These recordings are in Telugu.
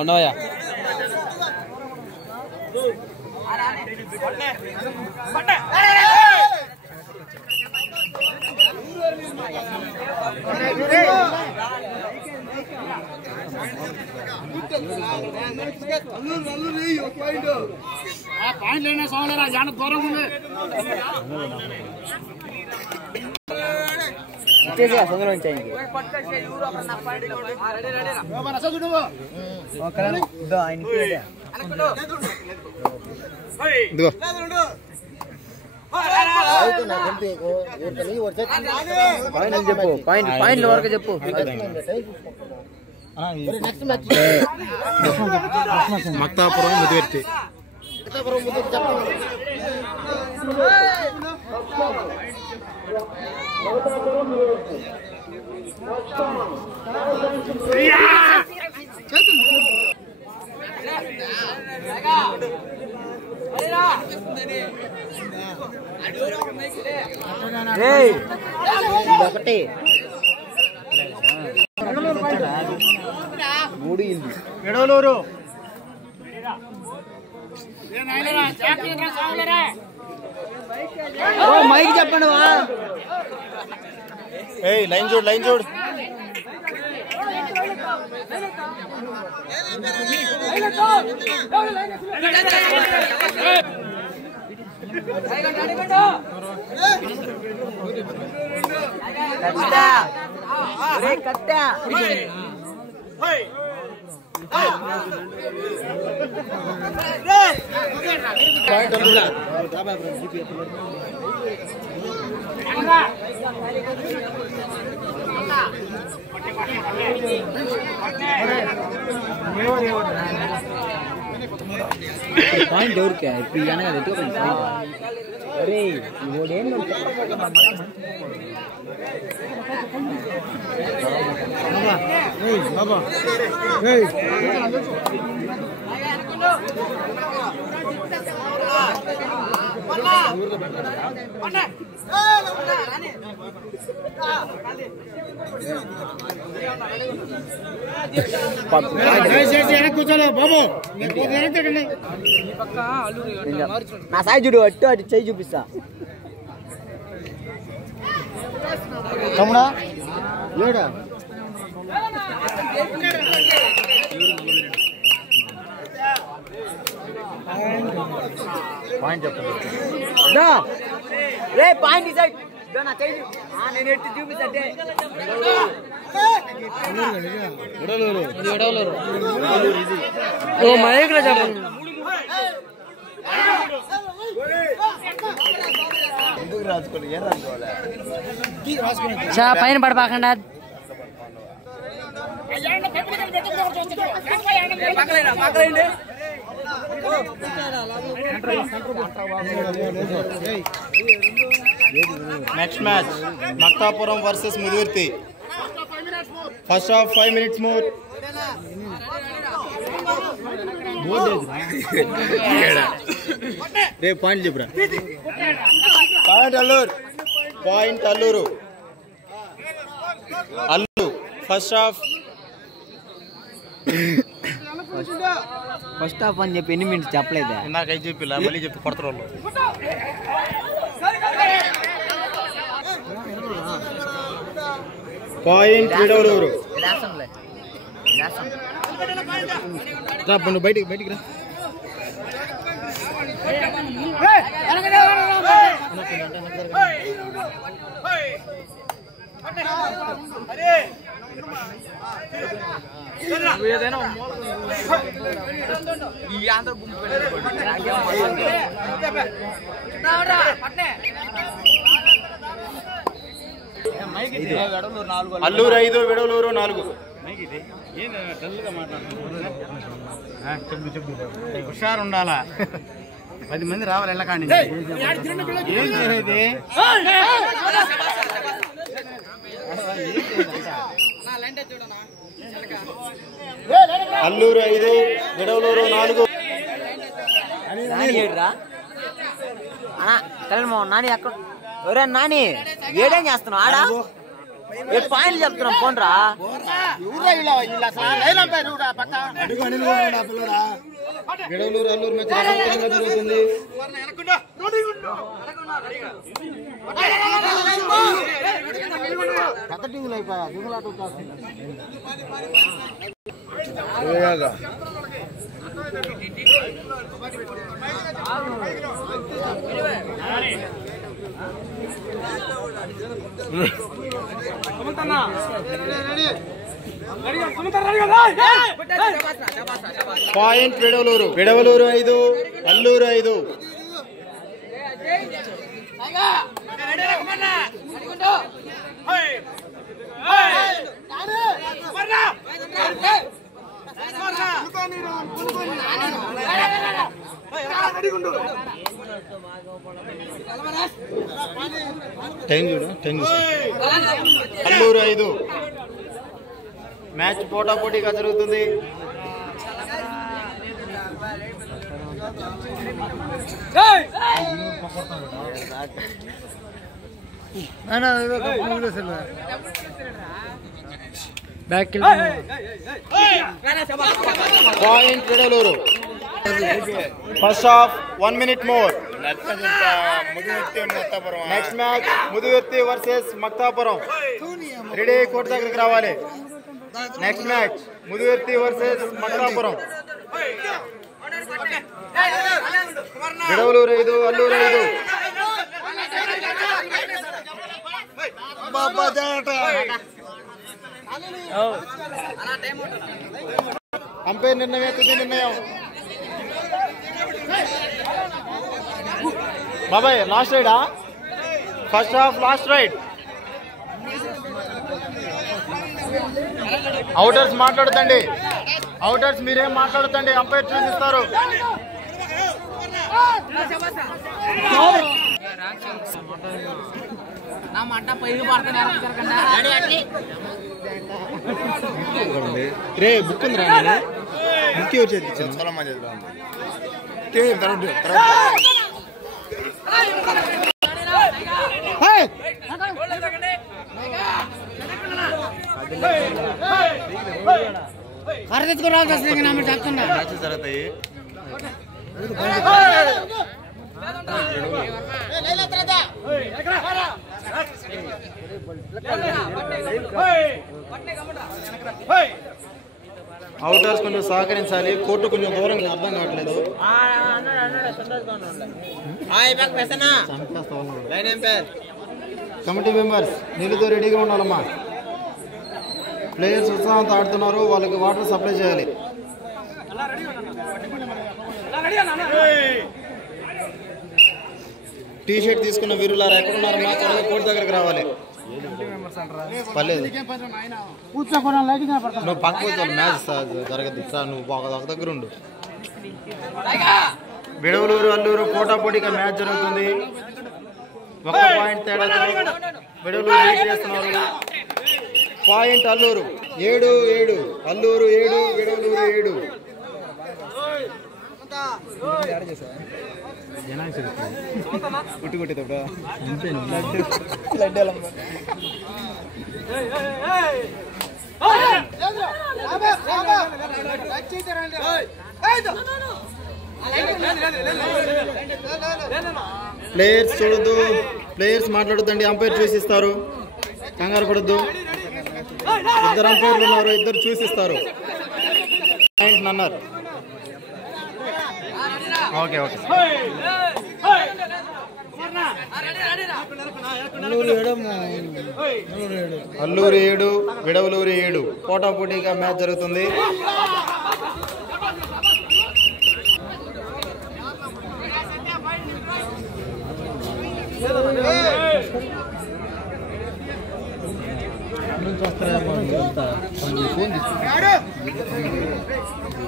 ఉన్నాయా పాయింట్ లేనా సోమలేరా జాన దూరం ఉంది ఇచ్చేసి సందులో ఉంచాయి చెప్పు పాయింట్ వరకు చెప్పు మక్తాపురం ముదివర్తి ఒకటి మూడు ఇల్లు ఎడవలూరు మైక్ చెప్పండి లైన్ చూడు లైన్ చూడు పాయింట్ ఎవరికే ఇప్పుడు అరే ఇవోడేం బాబా కూర్చోలే బాబు నా సాయి చూడు అట్టు అటు చెయ్యి చూపిస్తా తమ్ముడా లేడా పాయింట్ చెప్పండి రే పాయింట్ డిసైడ్ నేను ఎట్టి చూపిస్తే మైక్లో చెప్పండి ఎందుకు రాసుకోండి ఏం రాసుకోవాలి పైన పడపాకండి next match Maktapuram versus Mudivarthi first half 5 minutes more రే పాయింట్ చెప్పురా పాయింట్ అల్లూరు అల్లు ఫస్ట్ హాఫ్ అని చెప్పి ఎన్ని మినిట్స్ చెప్పలేదా నాకై చెప్పిలా మళ్ళీ చెప్పి కొడతారు వాళ్ళు పాయింట్ విడవలూరు బయటికి రా అల్లూరు 5 విడవలూరు 4 హుషారు ఉండాలా 10 మంది రావాలి వెళ్ళకండి ఏం చేసేది అల్లూరు 5 విడవలూరు 4 నాని ఏడురా అన్నా తెల్లమోహన్ నాని ఎక్కడ ఎవరే నాని ఏడేం చేస్తున్నావు ఆడా పాయింట్లు చెప్తున్నాం పోన్రా విడవలూరు అల్లూరు మ్యాచ్ జరుగుతుంది. పాయింట్ విడవలూరు 5 అల్లూరు 5. అల్లూరు 5. మ్యాచ్ పోటాపోటీగా జరుగుతుంది. Point Vidavaluru. First half 1 minute more. Next match Mudivarthi versus Maktapuram. Ready court దగ్గరికి రావాలి. Next match Mudivarthi versus Maktapuram. Vidavaluru 5 Alluru 5. Umpire నిర్ణయం తుది నిర్ణయం. బాబాయ్ లాస్ట్ రైడా? First half last raid. Outers మాట్లాడుతండి. అవుటర్స్ మీరేం మాట్లాడుతండి. అంపైర్ చూసిస్తారు. రే బుక్ ఉందిరా బుక్ వచ్చేది జరుగుతాయి. అవుటర్స్ కొంచెం సహకరించాలి. కోర్టు కొంచెం దూరం అర్థం కావట్లేదు. కమిటీ మెంబర్స్ నీళ్ళతో రెడీగా ఉండాలమ్మా. ప్లేయర్స్ ఉత్సాహంతో ఆడుతున్నారు. వాళ్ళకి వాటర్ సప్లై చేయాలి. టీ షర్ట్ తీసుకున్న వీరులారా ఎక్కడున్నారమ్మా? త్వరగా కోర్టు దగ్గరికి రావాలి. పర్లేదు నువ్వు పక్క కూర్చోవాలి. మ్యాచ్ జరగదు. నువ్వు ఒక దగ్గర ఉండు. విడవలూరు అల్లూరు పోటాపోటీగా మ్యాచ్ జరుగుతుంది. 1 పాయింట్ తేడా విడవలూరు లీడ్ చేస్తున్నారు. పాయింట్ అల్లూరు 7 అల్లూరు 7 విడవలూరు 7. కుట్టి కొట్టేటప్పుడు ప్లేయర్స్ చూడొద్దు. ప్లేయర్స్ మాట్లాడొద్దండి. అంపైర్ చూసిస్తారు. కంగారు పడద్దు. 2 అంపైర్లు ఉన్నారు. 2 చూసిస్తారు. పాయింట్ నన్నర్. Okay okay. అల్లూరు 7 విడవలూరు 7 పోటాపోటీగా మ్యాచ్ జరుగుతుంది.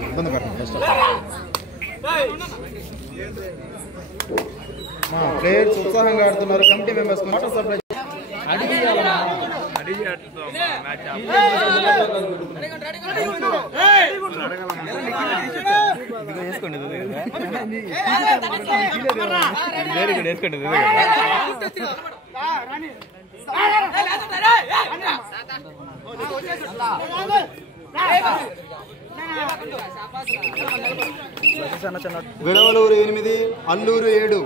ఇబ్బంది పెట్టండి. ప్లేయర్స్ ఉత్సాహంగా ఆడుతున్నారు. Committee members water supply Vidavaluru 8, Alluru 7.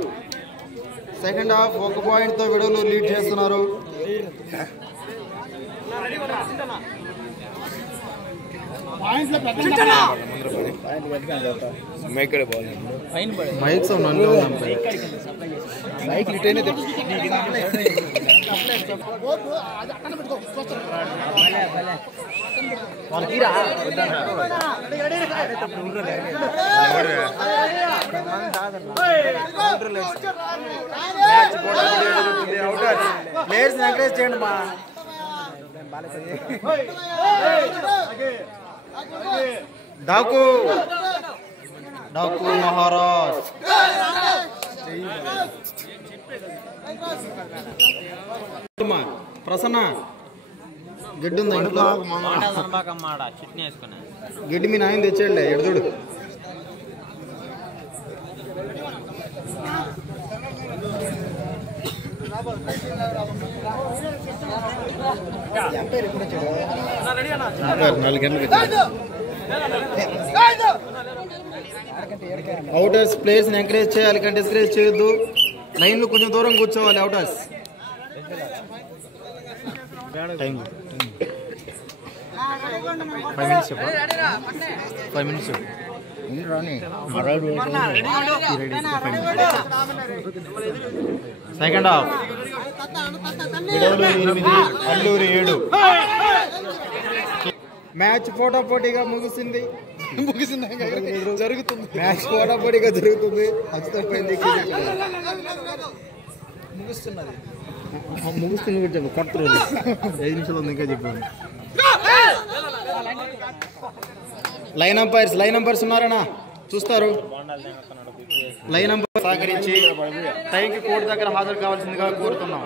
Second half 1 పాయింట్తో విడవలూరు లీడ్ చేస్తున్నారు. మైక్ సౌండ్ సైకిల్ ఇటైనా ప్లేయర్స్ ఎంకరేజ్ చేయండి మా డాకు మహారాజ్. ప్రసన్న గడ్డి ఉందా ఇంట్లో? గడ్డి మీ నాయన తెచ్చాడులే ఎడుదుడు. అవుటర్స్ ప్లేయర్స్ ఎంకరేజ్ చేయాలి, కానీ డిస్కరేజ్ చేయొద్దు. లైన్లో కొంచెం దూరం కూర్చోవాలి outers. Time 5 minutes. Second half Vidavaluru 8, Alluru 7. Match పోటాపోటీగా ముగిసింది. జరుగుతుంది మ్యాచ్ పోటాపోటీగా జరుగుతుంది. ముగుస్తుంది చెప్పు కట్టరు 5 నిమిషాలు ఉంది ఇంకా చెప్పాను. లైన్ అంపైర్స్ ఉన్నారనా చూస్తారు. లైన్ అంపైర్ సహకరించి టైంకి కోర్టు దగ్గర హాజరు కావాల్సిందిగా కోరుతున్నాం.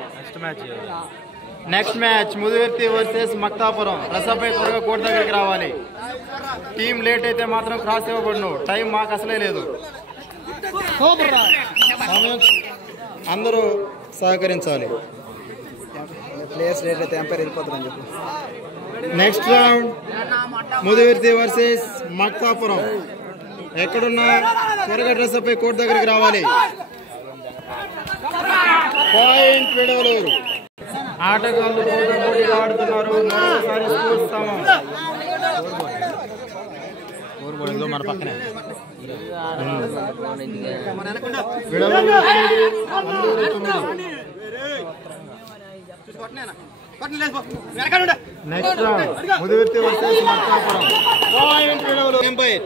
Next match Mudivarthi versus Maktapuram. రసపై త్వరగా కోర్టు దగ్గరికి రావాలి. టీం లేట్ అయితే మాత్రం క్రాస్ ఇవ్వబడును. టైం మాకు అసలే లేదు. అందరూ సహకరించాలి. ప్లేయర్స్ లేట్ అయితే ఎంపైర్ వెళ్ళిపోతారని చెప్పి. Next round Mudivarthi versus Maktapuram. ఎక్కడున్నా త్వరగా డ్రెస్ పై కోర్టు దగ్గరికి రావాలి. పాయింట్ విడవలూరు. ఆటగాళ్ళు పోటీగా ఆడుతున్నారు. మరోసారి స్కోర్ సమం. మన పక్కనే Vidavaluru 9. Next round Mudivarthi versus Maktapuram. Point Vidavaluru. Umpire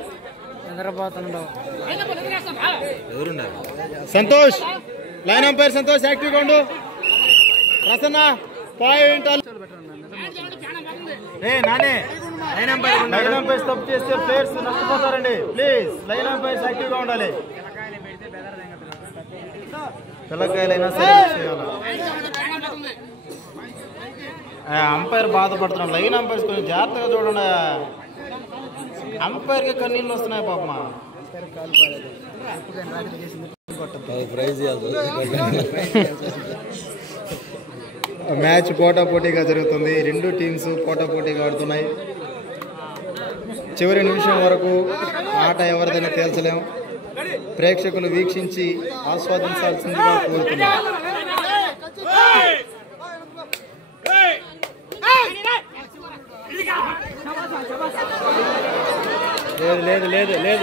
Santosh. Line umpire Santosh యాక్టివ్గా ఉండు. ప్రసన్న పాయింట్. నానే లైన్ అంపైర్స్ తప్పు చేస్తే ప్లేయర్స్ నష్టపోతారండి. ప్లీజ్ లైన్ అంపైర్స్ యాక్టివ్గా ఉండాలి. పిల్లకాయలైనా సరే చేయాలి. అంపైర్ బాధపడుతున్నాం. లైన్ అంపైర్స్ కొంచెం జాగ్రత్తగా చూడండి. అంపైర్కి కన్నీళ్ళు వస్తున్నాయి పాపమా. మ్యాచ్ పోటాపోటీగా జరుగుతుంది. 2 టీమ్స్ పోటాపోటీగా ఆడుతున్నాయి. చివరి నిమిషం వరకు ఆట ఎవరిదైనా తేల్చలేం. ప్రేక్షకులు వీక్షించి ఆస్వాదించాల్సిందిగా కోరుతున్నాం. లేదు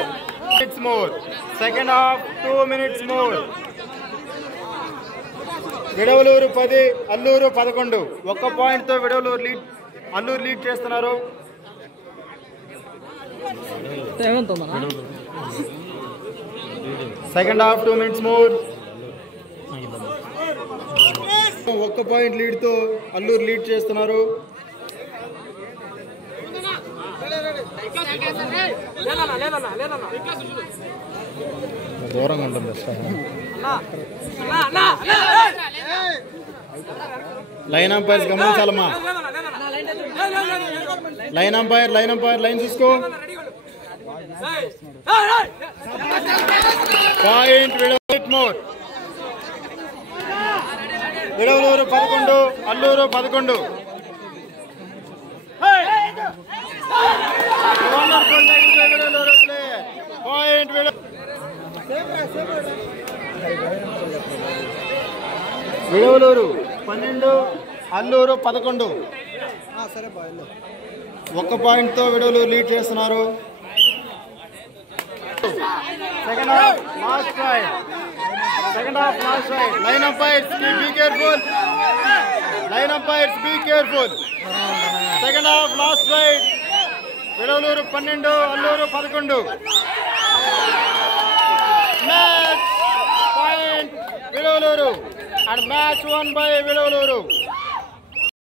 minutes more. Second half 2 minutes more. Vidavaluru 10, Alluru 11. 1 పాయింట్తో అల్లూరు లీడ్ చేస్తున్నారు. Second half 2 minutes more. 1 point లీడ్తో అల్లూరు లీడ్ చేస్తున్నారు. దూరంగా ఉంటుంది. లైన్ అంపైర్స్ గమనించాలమ్మా. లైన్ అంపైర్ లైన్ చూసుకో. పాయింట్ విడవలూరు 11 అల్లూరు 11. పాయింట్ విడవలూరు 12 అల్లూరు 11. ఒక్క పాయింట్తో విడవలూరు లీడ్ చేస్తున్నారు. Second half last raid. Line umpires be careful. Second half last raid. Vidavaluru 12 Alluru 11. Match point Vidavaluru and match one by Vidavaluru.